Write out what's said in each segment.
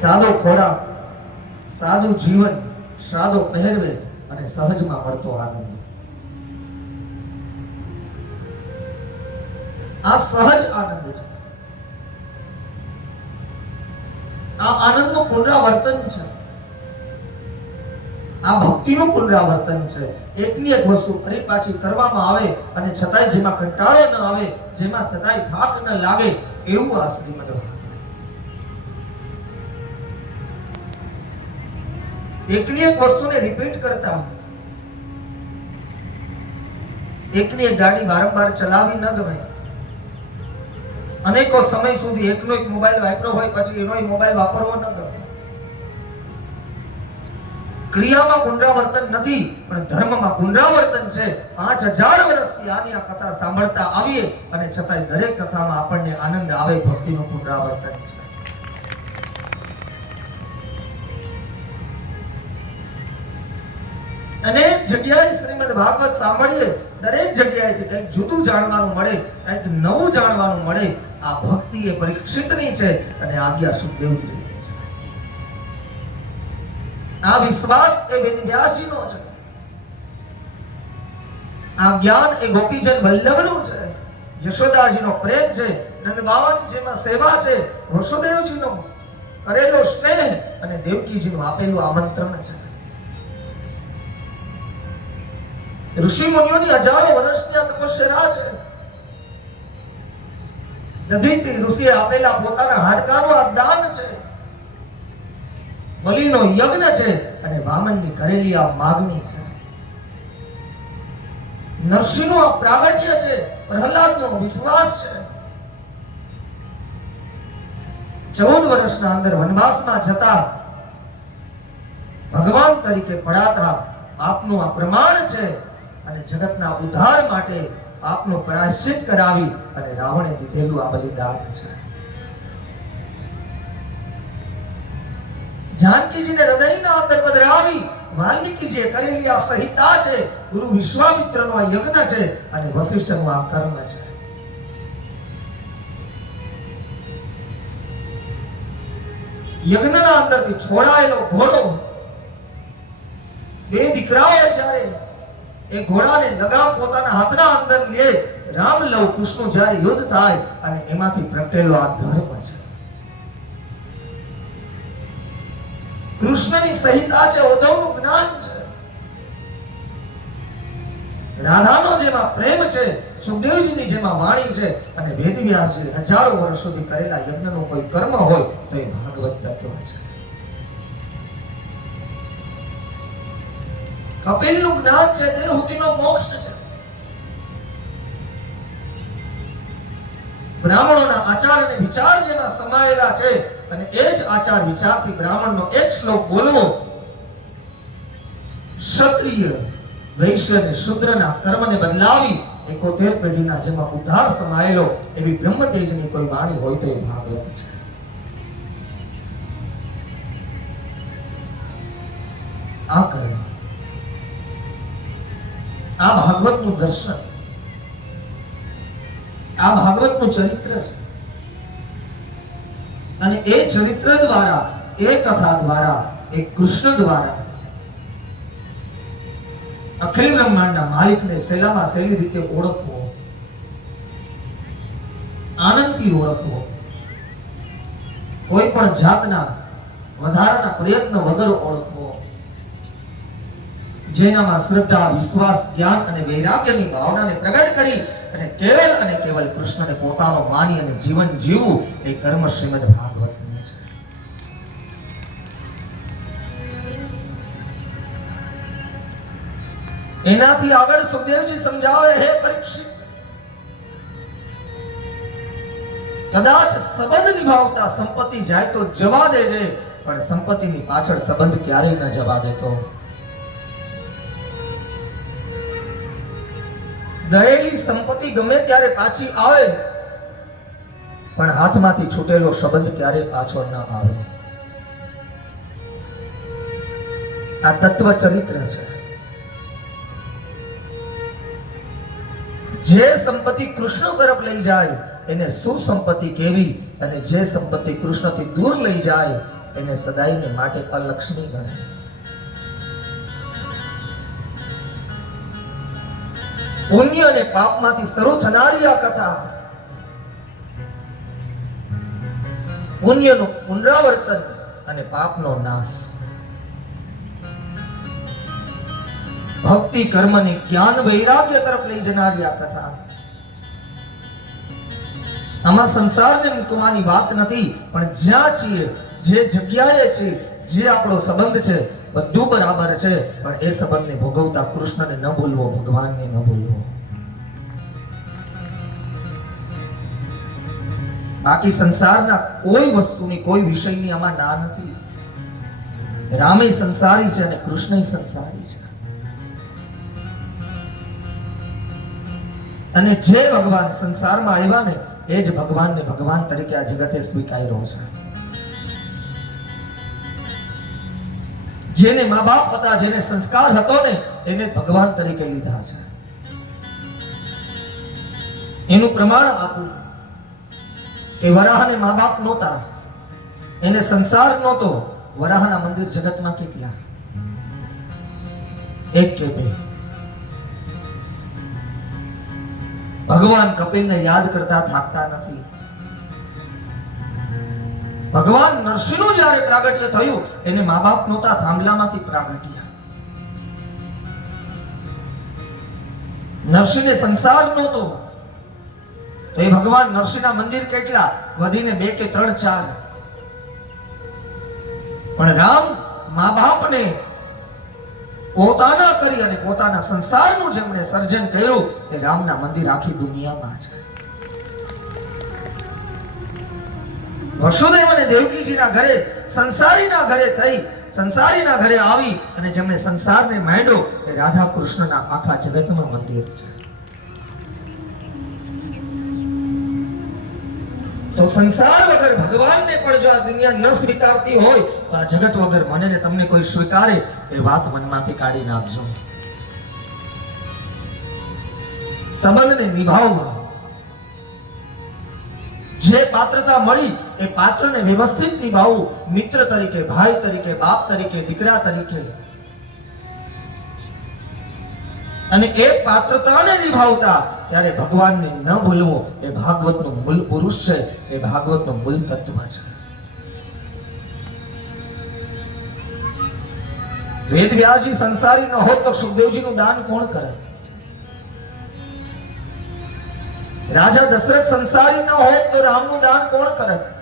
સાદો ખોરાક, સાદું જીવન, સાદો પહેરવેશ અને સહજમાં મળતો આનંદ. આ સહજ આનંદ છે. આ આનંદનું પુનરાવર્તન છે. આ ભક્તિનું પુનરાવર્તન છે. એટલી એક વસ્તુ ફરી પાછી કરવામાં આવે અને છતાંય જેમાં કંટાળો ન આવે, જેમાં છતાંય થાક ન લાગે, એવું આ શ્રીમદ એકની એક વસ્તુને રિપીટ કરતા એકની એક ગાડી વારંવાર ચલાવી ન ગમે. અનેકો સમય સુધી એકનો એક મોબાઈલ વાપરો હોય પછી એનો મોબાઈલ વાપરવો ન ગમે. ક્રિયામાં પુનરાવર્તન નથી, પણ ધર્મમાં પુનરાવર્તન છે. પાંચ હજાર વર્ષથી આની આ કથા સાંભળતા આવીએ અને છતાંય દરેક કથામાં આપણને આનંદ આવે, ભક્તિનું પુનરાવર્તન છે. જગ્યાએ શ્રીમદ ભાગવત સાંભળીએ, દરેક જગ્યાએથી કંઈક જુદું જાણવાનું મળે, કંઈક નવું જાણવાનું મળે, આ ભક્તિ એ પરીક્ષિતની છે અને આજ્ઞા સુખદેવની છે. આ વિશ્વાસ એ વેદવ્યાસીનો છે. આ જ્ઞાન એ ગોપીજન વલ્લભનું છે. યશોદાજીનો પ્રેમ છે, નંદ બાવાની જેમાં સેવા છે, વસુદેવજીનો કરેલો સ્નેહ અને દેવકીજીનું આપેલું આમંત્રણ છે. ઋષિ મુનિઓની હજારો વર્ષની આ તપસ્યા છે. દધીથી ઋષિએ આપેલા પોતાના હાડકાનું આ દાન છે. બલિનો યજ્ઞ છે અને વામનની કરેલી આ માગણી છે. નરસિંહનું આ પ્રાગટ્ય છે, પ્રહલાદનો વિશ્વાસ છે. ચૌદ વર્ષના અંદર વનવાસમાં જતા ભગવાન તરીકે પડાતા આપનું આ પ્રમાણ છે. અને જગતના ઉદ્ધાર માટે આપનો પ્રાયશ્ચિત કરાવી અને રાવણે દીધેલું આ બલિદાન છે. જાનકીજીને હૃદયના અંદર પધરાવી વાલ્મીકીજીએ કરેલી આ સંહિતા છે, ગુરુ વિશ્વામિત્રનો આ યજ્ઞ છે અને વશિષ્ઠનું આ કર્મ છે. યજ્ઞના અંદરથી છોડાયેલો ઘોડો બે દીકરાઓ જ્યારે એ ઘોડાને લગામ પોતાના હાથના અંદર લે. રામ લવ કૃષ્ણ જ્યારે યુદ્ધ થાય અને એમાંથી પ્રગટેલો આ ધર્મ છે. કૃષ્ણની સંહિતા છે ઉદ્ધવનું જ્ઞાન છે, રાધાનો જેમાં પ્રેમ છે, સુખદેવજીની જેમાં વાણી છે અને વેદવ્યાસજી હજારો વર્ષ સુધી કરેલા યજ્ઞનો કોઈ કર્મ હોય તો એ કપિલનું જ્ઞાન છે દેવહૂતિનો મોક્ષ છે. બ્રાહ્મણોના આચાર અને વિચાર જેમાં સમાયેલા છે અને એ જ આચાર વિચારથી બ્રાહ્મણનો એક શ્લોક બોલવો. ક્ષત્રિય વૈશ્ય અને શુદ્રના કર્મને બદલાવી એકોતેર પેઢીના જેમાં ઉદ્ધાર સમાયેલો એવી બ્રહ્મ તેજની કોઈ વાણી હોય તો એ ભાગવત છે. આ ભાગવતનું દર્શન. આ ભાગવતનું ચરિત્ર છે. અને એ ચરિત્ર દ્વારા, એ કથા દ્વારા, એ કૃષ્ણ દ્વારા અખિલ બ્રહ્માંડના માલિકને સેલામાં સહેલી રીતે ઓળખવો, આનંદથી ઓળખવો, કોઈ પણ જાતના વધારાના પ્રયત્ન વગર ઓળખવો જેનામાં શ્રદ્ધા, વિશ્વાસ, જ્ઞાન અને વૈરાગ્યની ભાવનાને પ્રગટ કરી અને કેવલ અને કેવલ કૃષ્ણને પોતાનો માની અને જીવન જીવવું એ કર્મ શ્રીમદ ભાગવતનું એનાથી આગળ સુખદેવજી સમજાવે, હે પરીક્ષિત, કદાચ સંબંધ નિભાવતા સંપત્તિ જાય તો જવા દેજે, પણ સંપત્તિની પાછળ સંબંધ ક્યારેય ન જવા દેતો. ગયેલી સંપત્તિ ગમે ત્યારે પાછી આવે, પણ હાથમાંથી છૂટેલો સંબંધ ક્યારે પાછો ન આવે. આ તત્વ ચરિત્ર છે. જે સંપત્તિ કૃષ્ણ તરફ લઈ જાય, એને સુસંપત્તિ કેવી અને જે સંપત્તિ કૃષ્ણથી દૂર લઈ જાય, એને સદાયને માટે અલક્ષ્મી ગણે પુણ્ય અને પાપમાંથી શરૂ થનારી આ કથા. પુણ્યનું પુનરાવર્તન અને પાપનો નાશ. ભક્તિ કર્મને જ્ઞાન વૈરાગ્ય તરફ લઈ જનારી આ કથા. આમાં સંસારને મૂકવાની વાત નથી, પણ જ્યાં છીએ, જે જગ્યાએ છીએ, જે આપણો સંબંધ છે બધું બરાબર છે, પણ એ સંબંધને ભોગવતા કૃષ્ણને ન ભૂલવો, ભગવાનને ન ભૂલવો. બાકી સંસારના કોઈ વસ્તુની, કોઈ વિષયની આમાં ના નથી. રામે સંસારી છે અને કૃષ્ણ સંસારી છે. અને જે ભગવાન સંસારમાં આવ્યા ને, એ જ ભગવાનને ભગવાન તરીકે આ જગતે સ્વીકાર્યો છે. જેને મા બાપ હતા, જેને સંસ્કાર હતો ને, એને ભગવાન તરીકે લીધા છે. એનું પ્રમાણ આપું કે વરાહને મા બાપ નહોતા, એને સંસાર નહોતો, વરાહના મંદિર જગતમાં કેટલા? એક કે બે. ભગવાન કપિલને યાદ કરતા થાકતા નથી. ભગવાન નરસિંહનું જ્યારે પ્રાગટ્ય થયું, એને મા બાપ નહોતા થાંભલામાંથી પ્રાગટ્ય. નરસિંહને સંસાર નહોતો. તો એ ભગવાન નરસિંહના મંદિર કેટલા? વધીને બે કે ત્રણ ચાર. પણ રામ મા બાપને પોતાના કરી અને પોતાના સંસારનું જેમણે સર્જન કર્યું, એ રામના મંદિર આખી દુનિયામાં છે વસુદેવ અને દેવકીજીના ઘરે, સંસારીના ઘરે થઈ, સંસારીના ઘરે આવી અને જેમણે સંસારને માંડ્યો, એ રાધા કૃષ્ણના આખા જગતમાં મંદિર છે. તો સંસાર વગર ભગવાનને પણ જો આ દુનિયા ન સ્વીકારતી હોય, તો આ જગત વગર મને ને તમને કોઈ સ્વીકારે, એ વાત મનમાંથી કાઢી નાખજો. સંબંધને નિભાવવા. જે પાત્રતા મળી એ પાત્રને વ્યવસ્થિત નિભાવવું મિત્ર તરીકે, ભાઈ તરીકે, બાપ તરીકે, દીકરા તરીકે. અને એ પાત્રતાને નિભાવતા ત્યારે ભગવાનને ન ભૂલવો, એ ભાગવતનો મૂળ પુરુષ છે, એ ભાગવતનો મૂળ તત્વ છે. વેદ વ્યાસજી સંસારી ન હોત તો સુખદેવજીનું દાન કોણ કરે? રાજા દશરથ સંસારી ન હોત તો રામનું દાન કોણ કરે?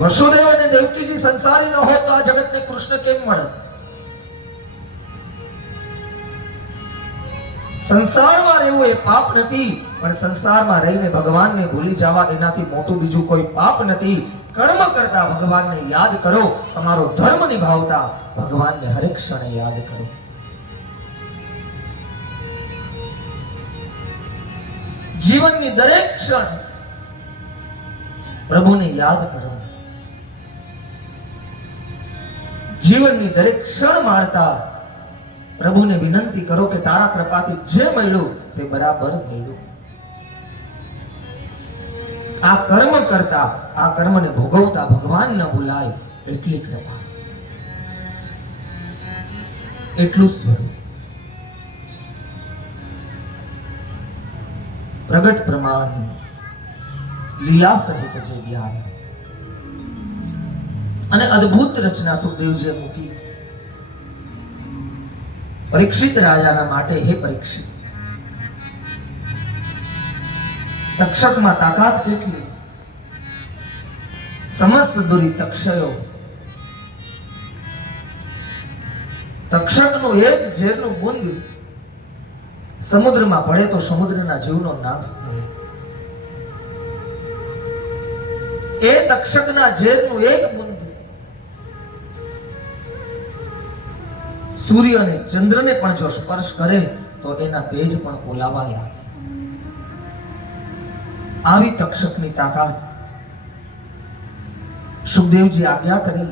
વસુદેવ અને દેવકીજી સંસારી ન હોત તો આ જગતને કૃષ્ણ કેમ રહેવું એ પાપ નથી, પણ સંસારમાં રહીને ભગવાનને ભૂલી જવા એનાથી મોટું બીજું કોઈ પાપ નથી. કર્મ કરતા ભગવાનને યાદ કરો, તમારો ધર્મ નિભાવતા ભગવાનને હરેક ક્ષણે યાદ કરો. જીવનની દરેક ક્ષણ પ્રભુને યાદ કરો. જીવનની દરેક ક્ષણ માણતા પ્રભુને વિનંતી કરો કે તારા કૃપાથી જે મળ્યું તે બરાબર મળ્યું. આ કર્મ કરતા, આ કર્મને ભોગવતા ભગવાન ન ભૂલાય એટલી કૃપા. એટલું સ્વરૂપ. પ્રગટ પ્રમાણ, લીલા સહિત જે જ્ઞાન અને અદ્ભુત રચના સુખદેવજીએ મૂકી. પરીક્ષિત રાજાના માટે હે પરીક્ષિત. તક્ષકમાં તાકાત કેટલી? સમસ્ત દુરી તક્ષયો તક્ષકનું એક ઝેરનું બુંદ સમુદ્રમાં પડે તો સમુદ્રના જીવનો નાશ થાય. એ તક્ષકના ઝેરનું એક બુંદ સૂર્ય અને ચંદ્રને પણ જો સ્પર્શ કરે તો એના તેજ પણ ઓલાવા લાગે આવી તક્ષકની તાકાત સુખદેવજી આજ્ઞા કરી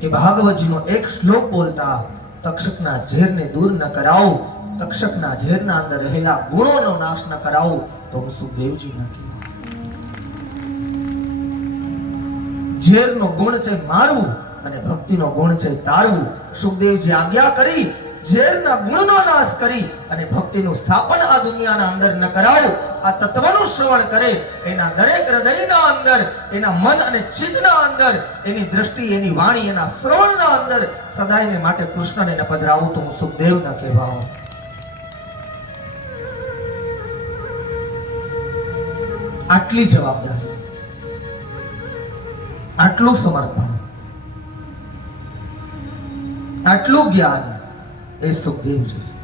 કે ભાગવતજીનો એક શ્લોક બોલતા તક્ષકના ઝેરને દૂર ન કરાવો, તક્ષકના ઝેરના અંદર રહેલા ગુણોનો નાશ ન કરાવો, તો હું સુખદેવજી નથી ઝેરનો ગુણ છે મારવું અને ભક્તિનો ગુણ છે તારવું સુખદેવજી આજ્ઞા કરી, ઝેરના ગુણનો નાશ કરી અને ભક્તિનું સ્થાપન આ દુનિયાના અંદર ન કરાવો. આ તત્વનું શ્રવણ કરે. એના દરેક હૃદયના અંદર, એના મન અને ચિત્તના અંદર, એની દ્રષ્ટિ, એની વાણી, એના શ્રવણના અંદર સદાયને માટે કૃષ્ણને ન પધરાવું તો હું સુખદેવ ન કહેવાઉં આટલી જવાબદારી. આટલું સમર્પણ. આટલું જ્ઞાન એ સુખદેવ છે.